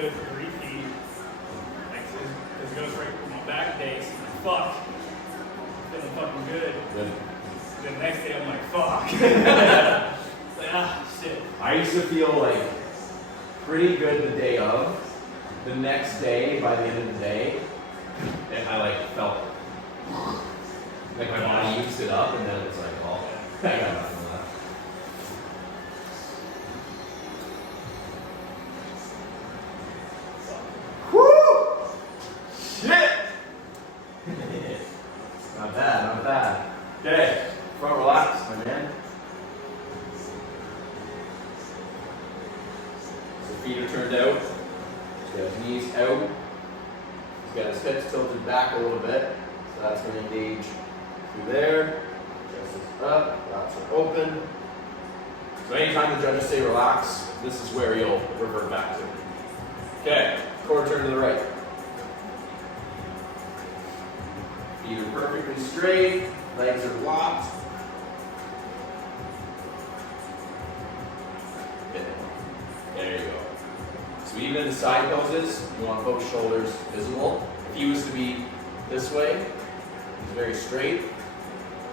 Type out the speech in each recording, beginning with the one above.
good for 3 feet. Next is, it goes right for my back base. Fuck. Feeling fucking good. Good. The next day I'm like, fuck. Like, ah, shit. I used to feel like pretty good the day of. The next day, by the end of the day, and I like felt like my body used it up, and then it's like, oh, I got nothing left. Woo! Shit! Not bad, not bad. Okay, front relax, my man. So feet are turned out. He's got his knees out. He's got his hips tilted back a little bit. So that's going to engage through there. Chest is up, laps are open. So anytime the judges say relax, this is where you'll revert back to. Okay, core turn to the right. Feet are perfectly straight, legs are locked. There you go. So even in the side poses, you want both shoulders visible. If he was to be this way, he's very straight.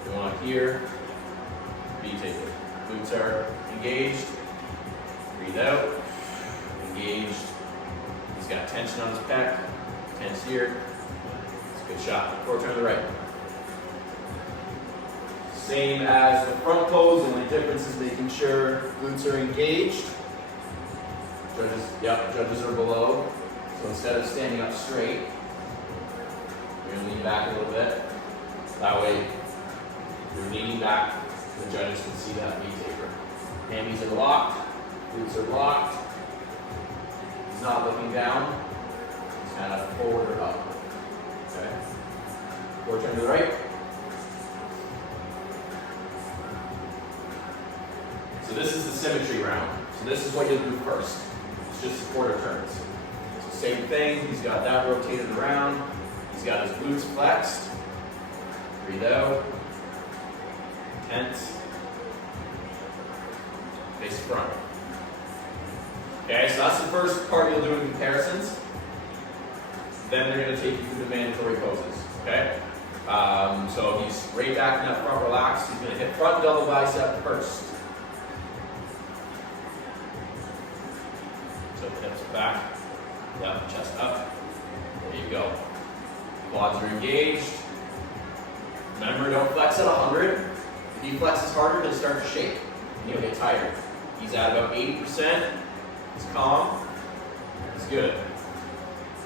You want here, V taper. Glutes are engaged. Breathe out. Engaged. He's got tension on his pec. Tense here. It's a good shot. Core turn to the right. Same as the front pose, the only difference is making sure glutes are engaged. Judges are below. So instead of standing up straight, you're going to lean back a little bit. That way, you're leaning back, the judges can see that V taper. Hammies are locked, glutes are locked. He's not looking down. He's kind of forward or up. Okay? Core turn to the right. So this is the symmetry round. So this is what you'll do first. It's just quarter turns. So same thing, he's got that rotated around. He's got his glutes flexed. Breathe out. Tense. Face front. Okay, so that's the first part you'll do in comparisons. Then they're going to take you through the mandatory poses. Okay? So he's right back in that front relaxed. He's going to hit front double bicep first. So hips back, yep, chest up. There you go. Quads are engaged. Remember, don't flex at 100. If he flexes harder, he'll start to shake. And you'll get tired. He's at about 80%. He's calm. He's good.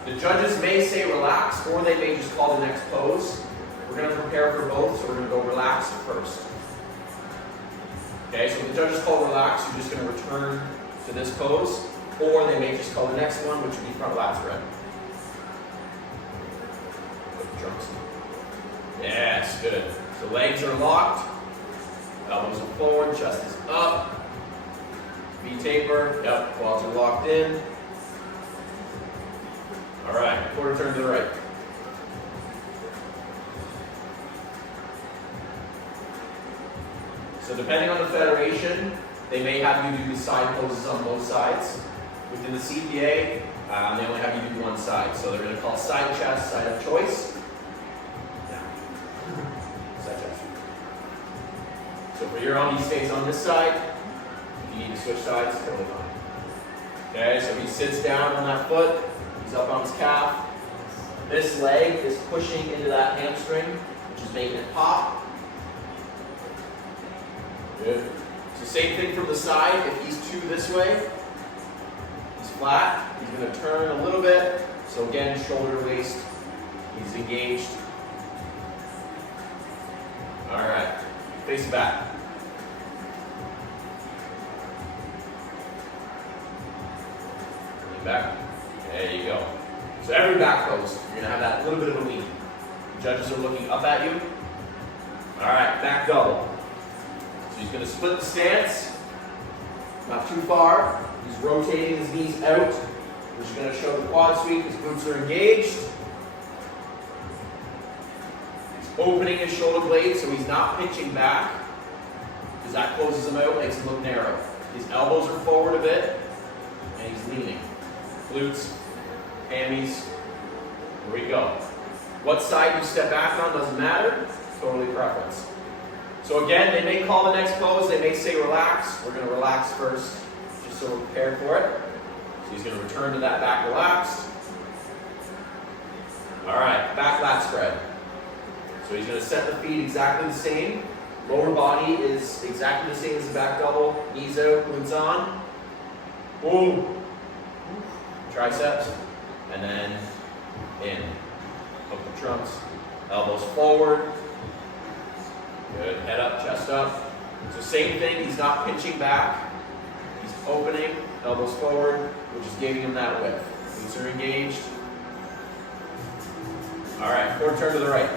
The judges may say relax, or they may just call the next pose. We're going to prepare for both, so we're going to go relax first. Okay, so if the judges call relax, you're just going to return to this pose. Or they may just call the next one, which would be front lat spread. Yes, good. So legs are locked, elbows are forward, chest is up. V taper, yep, quads are locked in. All right, quarter turn to the right. So depending on the federation, they may have you do the side poses on both sides. Within the CPA, they only have you do one side. So they're going to call side chest, side of choice. Yeah. Side chest. So for your own, he stays on this side. If you need to switch sides, totally fine. Okay, so he sits down on that foot. He's up on his calf. This leg is pushing into that hamstring, which is making it pop. Good. So same thing from the side. If he's two this way, flat, he's going to turn a little bit. So again, shoulder to waist, he's engaged. All right, face back. Lean back. There you go. So every back pose, you're going to have that little bit of a lean. The judges are looking up at you. All right, back double. So he's going to split the stance, not too far. He's rotating his knees out, which is going to show the quad sweep. His glutes are engaged. He's opening his shoulder blade so he's not pitching back, because that closes him out, makes him look narrow. His elbows are forward a bit, and he's leaning. glutes, hammies. Here we go. What side you step back on doesn't matter, totally preference. So again, they may call the next pose, they may say relax. We're going to relax first, just so we're prepared for it. So he's going to return to that back relaxed. All right, back lat spread. So he's going to set the feet exactly the same. Lower body is exactly the same as the back double. Knees out, glutes on. Boom. Triceps. And then in. Hook the trunks. Elbows forward. Good. Head up, chest up. So same thing. He's not pinching back. He's opening. Elbows forward, which is giving him that width. Glutes are engaged. All right. Forward turn to the right.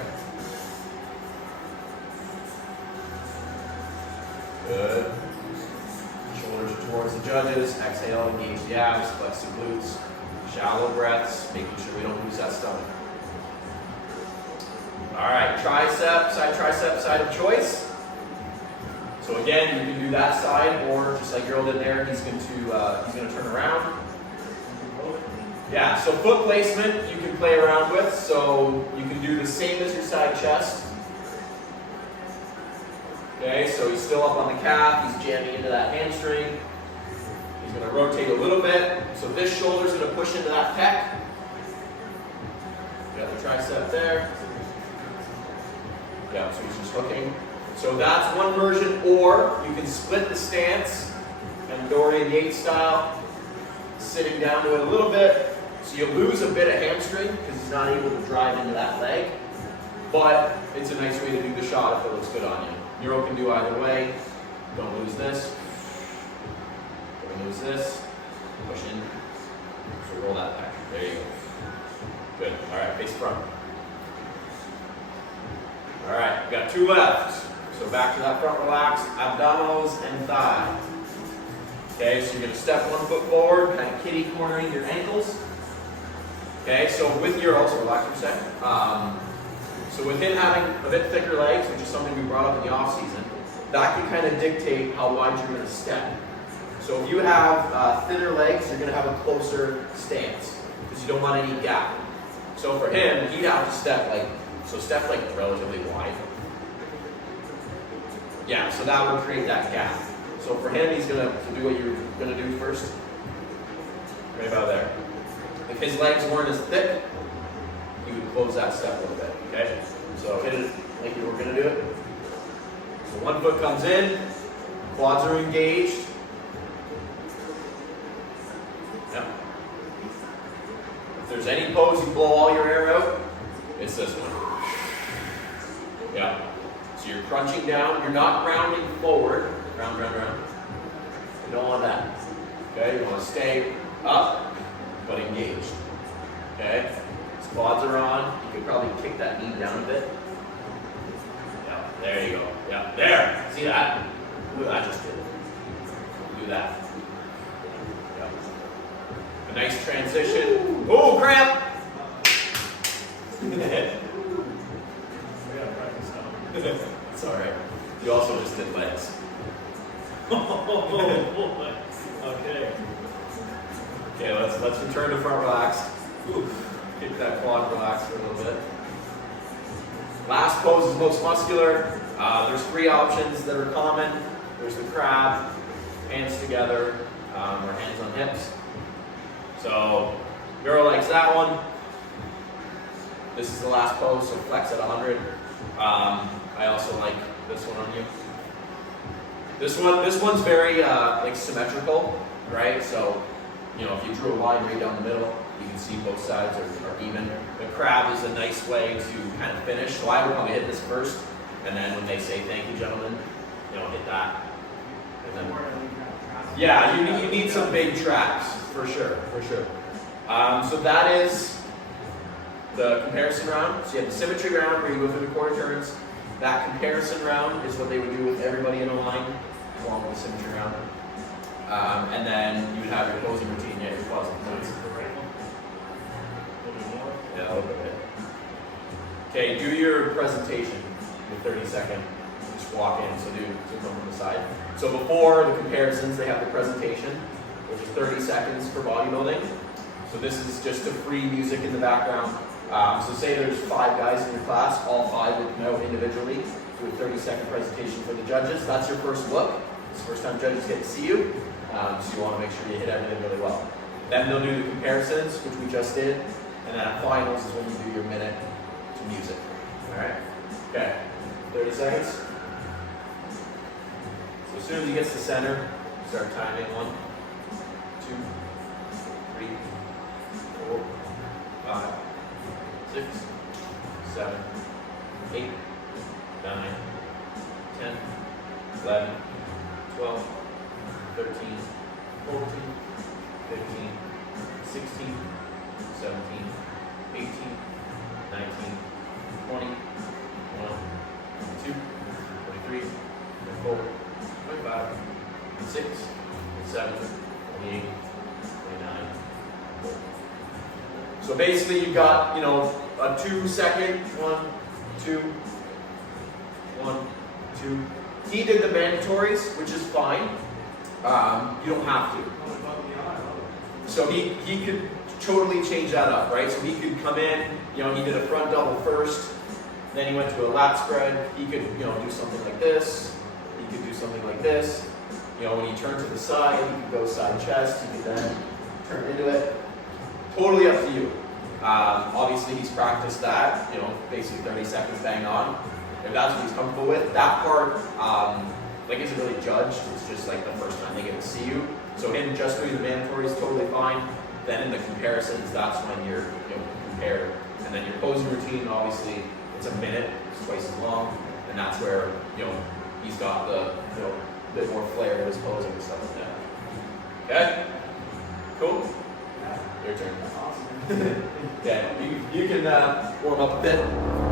Good. Shoulders are towards the judges. Exhale, engage the abs, flex the glutes. Shallow breaths, making sure we don't lose that stomach. All right, tricep, side of choice. So again, you can do that side, or just like Gerald did there, he's going to turn around. Yeah, so foot placement you can play around with. So you can do the same as your side chest. Okay, so he's still up on the calf, he's jamming into that hamstring. He's going to rotate a little bit. So this shoulder's going to push into that pec. Got the tricep there. Yeah, so he's just hooking. So that's one version, or you can split the stance and Dorian Yates style, sitting down to it a little bit. So you lose a bit of hamstring because he's not able to drive into that leg. But it's a nice way to do the shot if it looks good on you. Neuro can do either way. Don't lose this. Don't lose this. Push in. So roll that back. There you go. Good. All right, face front. All right, we've got two left. So back to that front relaxed, abdominals and thigh. Okay, so you're going to step one foot forward, kind of kitty cornering your ankles. Okay, so with your, also relax for a second. So with him having a bit thicker legs, which is something we brought up in the off season, that can kind of dictate how wide you're going to step. So if you have thinner legs, you're going to have a closer stance because you don't want any gap. So for him, he'd have to step like relatively wide. Yeah, so that would create that gap. So for him, he's going to do what you're going to do first. Right about there. If his legs weren't as thick, you would close that step a little bit. Okay? So hit it like you were going to do it. So one foot comes in, quads are engaged. Yep. If there's any pose you blow all your air out, it's this one. Yeah. So you're crunching down. You're not rounding forward. Round, round, round. You don't want that. Okay? You want to stay up, but engaged. Okay? His quads are on. You could probably kick that knee down a bit. Yeah. There you go. Yeah. There. See that? Look what I just did. Do that. Yeah. A nice transition. Oh, cramp! It's alright. You also just did legs. Oh boy. Okay. Okay, let's return to front relaxed. Keep that quad relaxed for a little bit. Last pose is most muscular. There's three options that are common. There's the crab, hands together, or hands on hips. So, girl likes that one. This is the last pose, so flex at 100. I also like this one on you. This one's very like symmetrical, right? So, you know, if you drew a line right down the middle, you can see both sides are even. The crab is a nice way to kind of finish. So I would probably hit this first, and then when they say thank you, gentlemen, you know, hit that. And then, yeah, you need some big traps for sure, for sure. So that is the comparison round. So you have the symmetry round where you go through the quarter turns. That comparison round is what they would do with everybody in a line, along with the symmetry round. And then you would have your closing routine, yeah, your quads and glutes. Yeah, a little bit. Okay, do your presentation, your 30-second. Just walk in, so come from the side. So before the comparisons, they have the presentation, which is 30 seconds for bodybuilding. So this is just a free music in the background. So say there's 5 guys in your class, all 5 will come out individually, do a 30-second presentation for the judges. That's your first look. It's the first time judges get to see you. So you want to make sure you hit everything really well. Then they'll do the comparisons, which we just did. And then at finals is when you do your minute to music. Alright? Okay. 30 seconds. So as soon as he gets to center, start timing. 1, 2, 3, 4, 5, 6, 7, 8, 9, 10, 11, 12, 13, 14, 15, 16, 17, 18, 19, 20, 21, 22, 23, 24, 25, 26, 27, 28, 29, 30. So basically you've got, a 2-second, 1, 2, 1, 2. He did the mandatories, which is fine. You don't have to. So he could totally change that up, right? So he could come in, he did a front double first, then he went to a lat spread. He could, do something like this. He could do something like this. When he turned to the side, he could go side chest. He could then turn into it. Totally up to you. Obviously, he's practiced that, basically 30 seconds bang on. If that's what he's comfortable with, that part, isn't really judged. It's just like the first time they get to see you. So him just doing the mandatory is totally fine. Then in the comparisons, that's when you're compared. And then your posing routine, obviously, it's a minute, it's twice as long, and that's where he's got the bit more flair to his posing and stuff like that. Okay, cool. Your turn. That's awesome. Yeah, you can warm up a bit.